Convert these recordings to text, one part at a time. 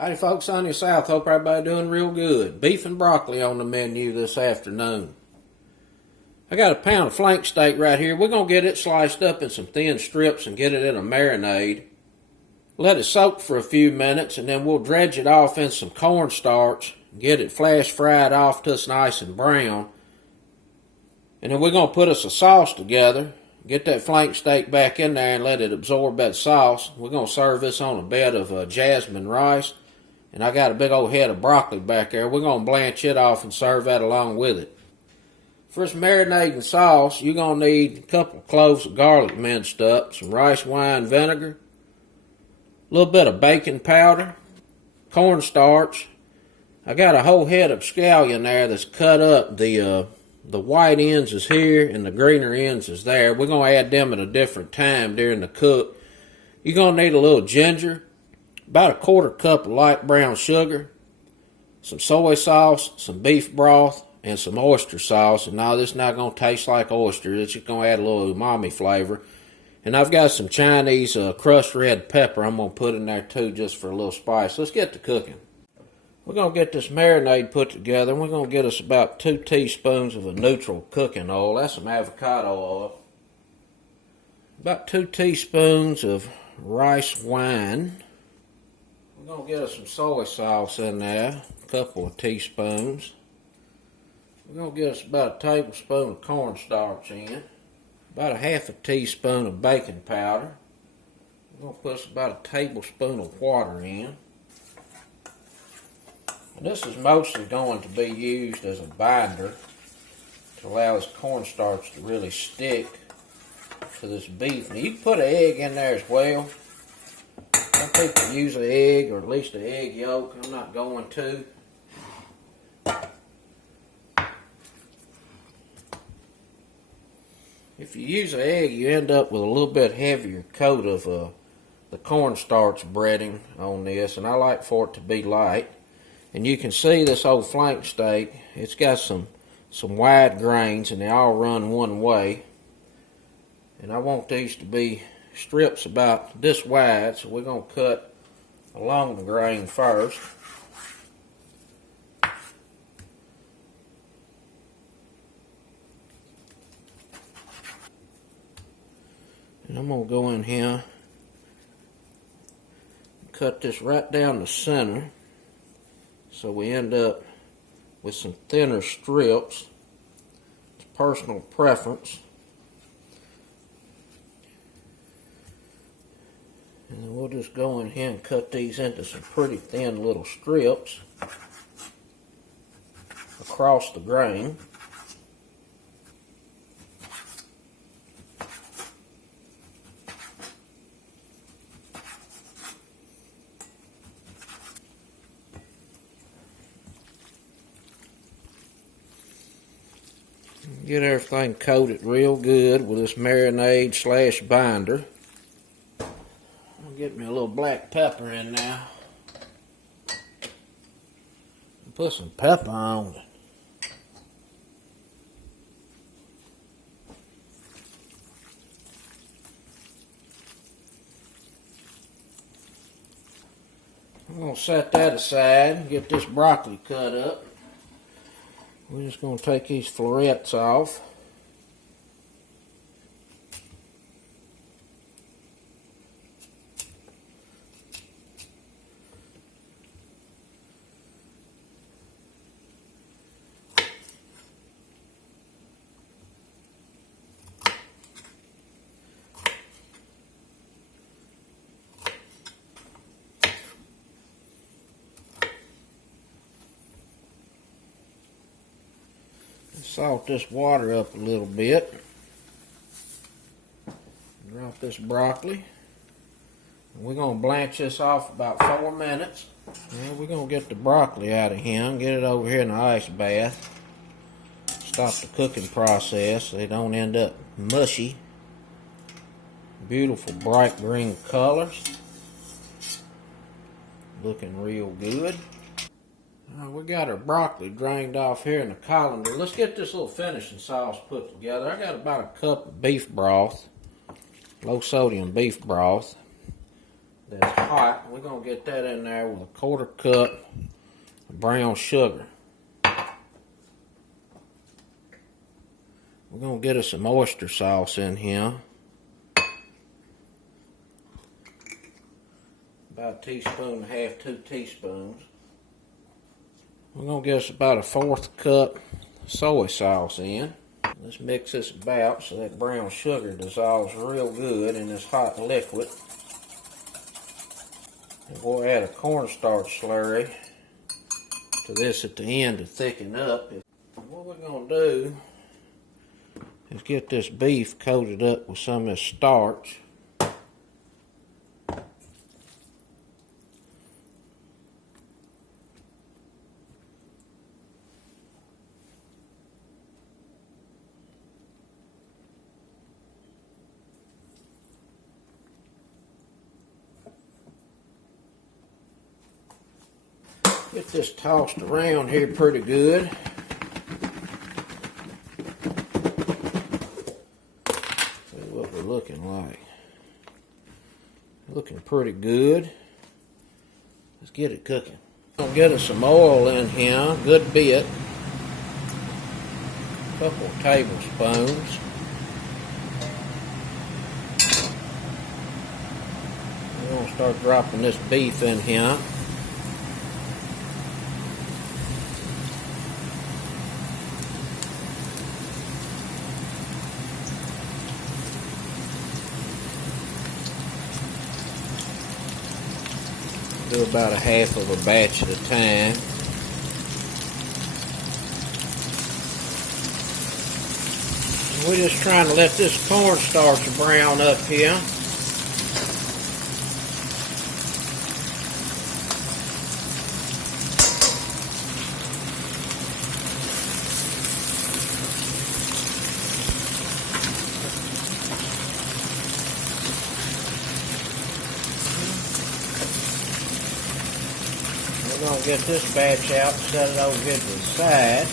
Howdy folks, sunny south. Hope everybody doing real good. Beef and broccoli on the menu this afternoon. I got a pound of flank steak right here. We're going to get it sliced up in some thin strips and get it in a marinade. Let it soak for a few minutes and then we'll dredge it off in some cornstarch. Get it flash fried off till it's nice and brown. And then we're going to put us a sauce together. Get that flank steak back in there and let it absorb that sauce. We're going to serve this on a bed of jasmine rice. And I got a big old head of broccoli back there. We're going to blanch it off and serve that along with it. For this marinating sauce, you're going to need a couple of cloves of garlic minced up, some rice wine vinegar, a little bit of baking powder, cornstarch. I got a whole head of scallion there that's cut up. The white ends is here and the greener ends is there. We're going to add them at a different time during the cook. You're going to need a little ginger, about a quarter cup of light brown sugar, some soy sauce, some beef broth, and some oyster sauce. And now this is not going to taste like oyster. It's just going to add a little umami flavor. And I've got some Chinese crushed red pepper I'm going to put in there too just for a little spice. Let's get to cooking. We're going to get this marinade put together. We're going to get us about 2 teaspoons of a neutral cooking oil. That's some avocado oil. About 2 teaspoons of rice wine. We're going to get us some soy sauce in there, a couple of teaspoons. We're going to get us about a tablespoon of cornstarch in, about a half a teaspoon of baking powder. We're going to put us about a tablespoon of water in. And this is mostly going to be used as a binder to allow this cornstarch to really stick to this beef. Now you can put an egg in there as well. Some people use an egg or at least an egg yolk. I'm not going to. If you use an egg, you end up with a little bit heavier coat of the cornstarch breading on this, and I like for it to be light. And you can see this old flank steak, it's got some wide grains and they all run one way. And I want these to be strips about this wide, so we're going to cut along the grain first. And I'm going to go in here and cut this right down the center so we end up with some thinner strips. It's personal preference. And then we'll just go in here and cut these into some pretty thin little strips across the grain. Get everything coated real good with this marinade / binder. I'll get me a little black pepper in now. Put some pepper on it. I'm going to set that aside and get this broccoli cut up. We're just going to take these florets off. Salt this water up a little bit. Drop this broccoli. We're going to blanch this off about 4 minutes. Now we're going to get the broccoli out of here and get it over here in the ice bath. Stop the cooking process so they don't end up mushy. Beautiful bright green colors. Looking real good. We got our broccoli drained off here in the colander. Let's get this little finishing sauce put together. I got about a cup of beef broth, low sodium beef broth. that's hot. We're going to get that in there with a 1/4 cup of brown sugar. We're going to get us some oyster sauce in here. About 1.5 teaspoons, 2 teaspoons. We're going to get us about a 1/4 cup soy sauce in. Let's mix this about so that brown sugar dissolves real good in this hot liquid. And we'll add a cornstarch slurry to this at the end to thicken up. What we're going to do is get this beef coated up with some of this starch. Get this tossed around here pretty good. See what we're looking like. Looking pretty good. Let's get it cooking. I'll get us some oil in here, a good bit. A couple of tablespoons. We're going to start dropping this beef in here. Do about 1/2 of a batch at a time. We're just trying to let this cornstarch brown up here. We're going to get this batch out and set it over here to the side.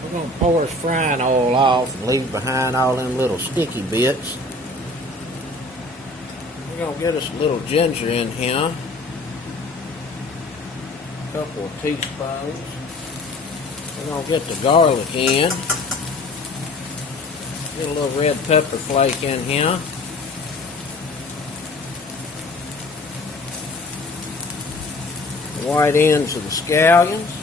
We're going to pour this frying oil off and leave behind all them little sticky bits. We're going to get us a little ginger in here. A couple of teaspoons. We're going to get the garlic in. Get a little red pepper flake in here. The white ends of the scallions.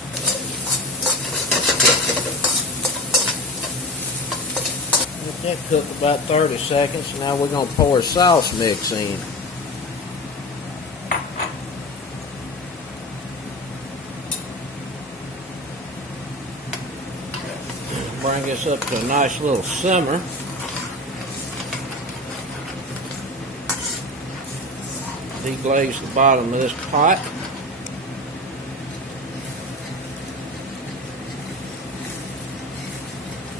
Let that cook about 30 seconds. Now we're going to pour a sauce mix in. Bring this up to a nice little simmer. Deglaze the bottom of this pot.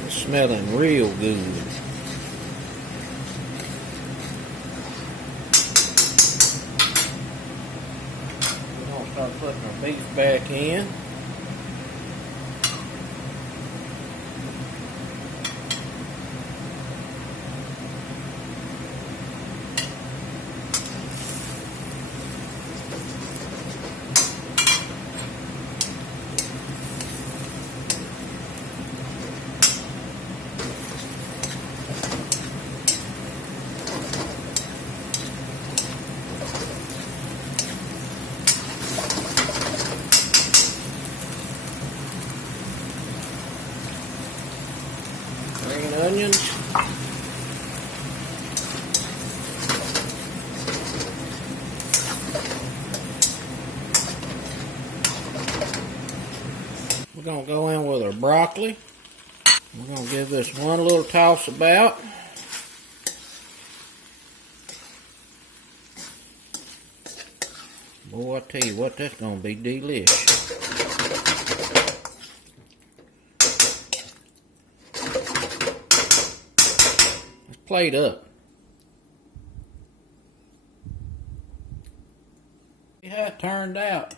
It's smelling real good. We're going to start putting our beef back in. Green onions. We're going to go in with our broccoli. We're going to give this one little toss about. Boy, I tell you what, that's gonna be delicious. Let's plate up. See how it turned out.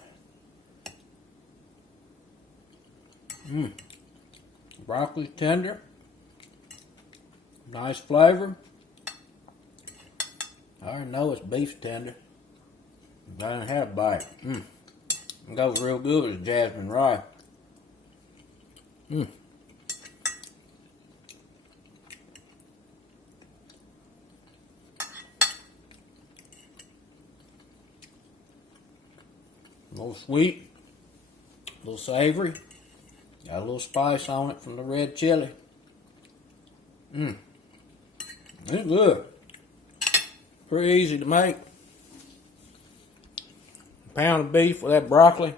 Broccoli tender. Nice flavor. I already know it's beef tender. I didn't have a bite. It goes real good with jasmine rye. A little sweet, a little savory. Got a little spice on it from the red chili. It's good. Pretty easy to make. A pound of beef with that broccoli.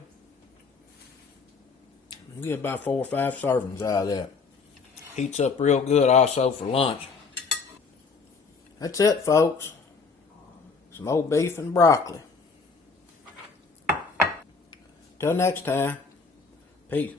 You get about 4 or 5 servings out of that. Heats up real good also for lunch. That's it, folks. Some old beef and broccoli. Till next time. Peace.